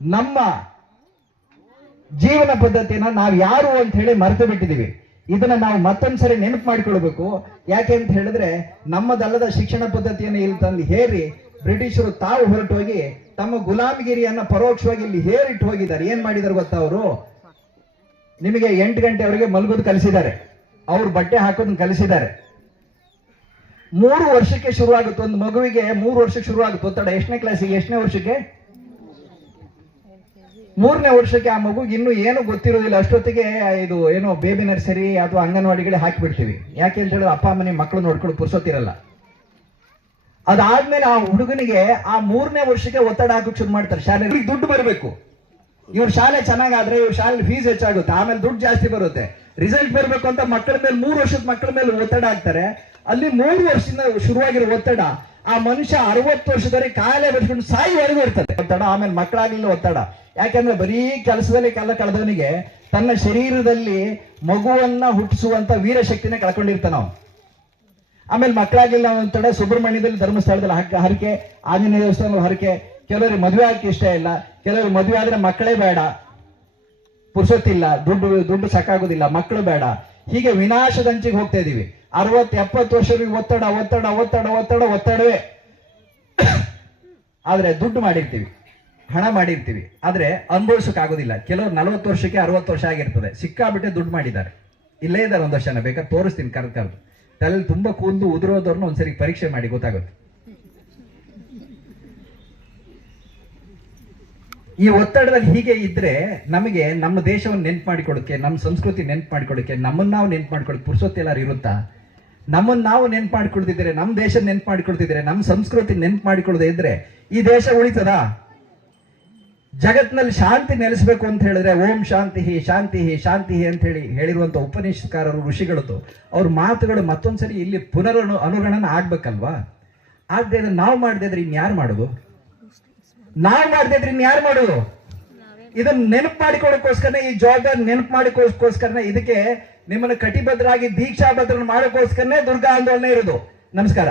ನಮ್ಮ ಜೀವನ ಪದ್ಧತಿಯನ್ನ ನಾವು ಯಾರು ಅಂತ ಹೇಳಿ ಮರೆತು ಬಿಟ್ಟಿದೀವಿ. ಇದನ್ನ ನಾವು ಮತ್ತೊಂದ್ಸರಿ ನೆನಪು ಮಾಡಿಕೊಳ್ಬೇಕು. ಯಾಕೆ ಅಂತ ಹೇಳಿದ್ರೆ ನಮ್ಮದಲ್ಲದ ಶಿಕ್ಷಣ ಪದ್ಧತಿಯನ್ನು ಇಲ್ಲಿ ತಂದು ಹೇರಿ ಬ್ರಿಟಿಷರು ತಾವು ಹೊರಟು ಹೋಗಿ ತಮ್ಮ ಗುಲಾಮಗಿರಿಯನ್ನ ಪರೋಕ್ಷವಾಗಿ ಇಲ್ಲಿ ಹೇರಿಟ್ಟು ಹೋಗಿದ್ದಾರೆ. ಏನ್ ಮಾಡಿದಾರೆ ಗೊತ್ತಾ ಅವರು? ನಿಮಗೆ 8 ಗಂಟೆವರೆಗೆ ಮಲಗೋದು ಕಲಿಸಿದ್ದಾರೆ, ಅವ್ರು ಬಟ್ಟೆ ಹಾಕೋದನ್ನ ಕಲಿಸಿದ್ದಾರೆ. 3 ವರ್ಷಕ್ಕೆ ಶುರುವಾಗುತ್ತೆ ಒಂದು ಮಗುವಿಗೆ, 3 ವರ್ಷಕ್ಕೆ ಶುರುವಾಗುತ್ತೆ ಒತ್ತಡ. ಎಷ್ಟನೇ ಕ್ಲಾಸಿಗೆ? ಎಷ್ಟನೇ ವರ್ಷಕ್ಕೆ? 3ನೇ ವರ್ಷಕ್ಕೆ. ಆ ಮಗುಗೆ ಇನ್ನೂ ಏನು ಗೊತ್ತಿರೋದಿಲ್ಲ. ಅಷ್ಟೊತ್ತಿಗೆ ಇದು ಏನೋ ಬೇಬಿ ನರ್ಸರಿ ಅಥವಾ ಅಂಗನವಾಡಿಗಳೇ ಹಾಕಿಬಿಡ್ತೀವಿ. ಯಾಕೆ ಅಂತ ಹೇಳಿದ್ರೆ ಅಪ್ಪ ಅಮ್ಮನೆ ಮಕ್ಕಳು ನೋಡ್ಕೊಂಡು ಪುರ್ಸೋತಿರಲ್ಲ. ಅದಾದ್ಮೇಲೆ ಆ ಹುಡುಗನಿಗೆ ಆ 3ನೇ ವರ್ಷಕ್ಕೆ ಒತ್ತಡ ಹಾಕಕ್ಕೆ ಶುರು ಮಾಡ್ತಾರೆ. ಶಾಲೆಗೆ ದುಡ್ಡು ಬರಬೇಕು. ಇವ್ರ ಶಾಲೆ ಚೆನ್ನಾಗಾದ್ರೆ ಇವ್ರ ಶಾಲೆ ಫೀಸ್ ಹೆಚ್ಚಾಗುತ್ತೆ, ಆಮೇಲೆ ದುಡ್ಡು ಜಾಸ್ತಿ ಬರುತ್ತೆ. ರಿಸಲ್ಟ್ ಬರಬೇಕು ಅಂತ ಮಕ್ಕಳ ಮೇಲೆ 3 ವರ್ಷದ ಮಕ್ಕಳ ಮೇಲೆ ಒತ್ತಡ ಹಾಕ್ತಾರೆ. ಅಲ್ಲಿ 3 ವರ್ಷದಿಂದ ಶುರುವಾಗಿರೋ ಒತ್ತಡ ಆ ಮನುಷ್ಯ 60 ವರ್ಷದವರೆಗೆ ಕಾಲೇ ಬರ್ಸ್ಕೊಂಡು ಸಾಯಿವರೆಗೂ ಇರ್ತದೆ ಒತ್ತಡ. ಆಮೇಲೆ ಮಕ್ಕಳಾಗ್ಲಿಲ್ಲ ಒತ್ತಡ. ಯಾಕಂದ್ರೆ ಬರೀ ಕೆಲಸದಲ್ಲಿ ಕಾಲ ಕಳೆದವನಿಗೆ ತನ್ನ ಶರೀರದಲ್ಲಿ ಮಗುವನ್ನ ಹುಟ್ಟಿಸುವಂತ ವೀರಶಕ್ತಿನೇ ಕಳ್ಕೊಂಡಿರ್ತಾನ ನಾವು. ಆಮೇಲೆ ಮಕ್ಕಳಾಗಿಲ್ಲ ಒತ್ತಡ. ಸುಬ್ರಹ್ಮಣ್ಯದಲ್ಲಿ ಧರ್ಮಸ್ಥಳದಲ್ಲಿ ಹರಕೆ, ಆಂಜನೇಯ ದೇವಸ್ಥಾನದಲ್ಲಿ ಹರಕೆ. ಕೆಲವರಿಗೆ ಮದುವೆ ಆಗಕ್ಕೆ ಇಷ್ಟ ಇಲ್ಲ, ಕೆಲವರು ಮದುವೆ ಆದ್ರೆ ಮಕ್ಕಳೇ ಬೇಡ, ಪುರ್ಸೊತ್ತಿಲ್ಲ, ದುಡ್ಡು ಸಾಕಾಗೋದಿಲ್ಲ, ಮಕ್ಕಳು ಬೇಡ. ಹೀಗೆ ವಿನಾಶದಂಚಿಗೆ ಹೋಗ್ತಾ ಇದೀವಿ. 60-70 ವರ್ಷಗಳಿಗೆ ಒತ್ತಡ ಒತ್ತಡ ಒತ್ತಡ ಒತ್ತಡ ಒತ್ತಡವೇ. ಆದ್ರೆ ದುಡ್ಡು ಮಾಡಿರ್ತೀವಿ, ಹಣ ಮಾಡಿರ್ತೀವಿ, ಆದ್ರೆ ಅನುಭವಿಸೋಕ್ಕಾಗೋದಿಲ್ಲ. ಕೆಲವರು 40 ವರ್ಷಕ್ಕೆ 60 ವರ್ಷ ಆಗಿರ್ತದೆ, ಸಿಕ್ಕಾಬಿಟ್ಟೆ ದುಡ್ಡು ಮಾಡಿದ್ದಾರೆ. ಇಲ್ಲೇ ಇದ್ದಾರೆ ಒಂದಷ್ಟು ಜನ, ಬೇಕಾದ್ರೆ ತೋರಿಸ್ತೀನಿ ಕರೆದು. ತಲೆ ತುಂಬಾ ಕೂದಲು ಉದುರೋದವ್ರನ್ನ ಒಂದ್ಸರಿ ಪರೀಕ್ಷೆ ಮಾಡಿ ಗೊತ್ತಾಗುತ್ತೆ. ಈ ಒತ್ತಡದಲ್ಲಿ ಹೀಗೆ ಇದ್ರೆ ನಮಗೆ ನಮ್ಮ ದೇಶವನ್ನು ನೆನ್ಪು ಮಾಡಿಕೊಡಕ್ಕೆ, ನಮ್ಮ ಸಂಸ್ಕೃತಿ ನೆನ್ಪು ಮಾಡಿಕೊಡಕ್ಕೆ, ನಮ್ಮನ್ನ ನಾವು ನೆನ್ಪು ಮಾಡ್ಕೊಡಕ್ಕೆ ಪುರ್ಸೊತ್ತು ಎಲ್ಲಾರು ಇರುತ್ತಾ? ನಮ್ಮನ್ನ ನಾವು ನೆನ್ಪು ಮಾಡಿಕೊಳ್ತಿದ್ರೆ, ನಮ್ಮ ದೇಶ ನೆನ್ಪು ಮಾಡಿಕೊಳ್ತಿದ್ರೆ, ನಮ್ಮ ಸಂಸ್ಕೃತಿ ನೆನ್ಪು ಮಾಡಿಕೊಳ್ಳದೆ ಇದ್ರೆ ಈ ದೇಶ ಉಳಿತದ? ಜಗತ್ನಲ್ಲಿ ಶಾಂತಿ ನೆಲೆಸಬೇಕು ಅಂತ ಹೇಳಿದ್ರೆ ಓಂ ಶಾಂತಿ ಶಾಂತಿ ಶಾಂತಿ ಅಂತ ಹೇಳಿ ಹೇಳಿರುವಂತ ಉಪನಿಷತ್ಕಾರರು, ಋಷಿಗಳದ್ದು ಅವ್ರ ಮಾತುಗಳು ಮತ್ತೊಂದ್ಸರಿ ಇಲ್ಲಿ ಅನುರಣನ ಆಗ್ಬೇಕಲ್ವಾ? ಆಗದೆ ನಾವು ಮಾಡದೇ ಇದ್ರೆ ಇನ್ಯಾರು ಮಾಡೋದು? ನಾವು ಮಾಡದೇ ಇದ್ರೆ ಇನ್ಯಾರು ಮಾಡೋದು? ಇದನ್ನ ನೆನಪು ಮಾಡಿಕೊಳ್ಳೋಕ್ಕೋಸ್ಕರನೇ, ಈ ಜವಾಬ್ದಾರಿ ನೆನಪು ಮಾಡಿಕೊಳ್ಳೋಕ್ಕೋಸ್ಕರನೇ, ಇದಕ್ಕೆ ನಿಮ್ಮನ್ನು ಕಟಿಬದ್ಧರಾಗಿ ದೀಕ್ಷಾಬದ್ಧರನ್ನು ಮಾಡೋಕ್ಕೋಸ್ಕರನೇ ದುರ್ಗಾ ಆಂದೋಲನ ಇರೋದು. ನಮಸ್ಕಾರ.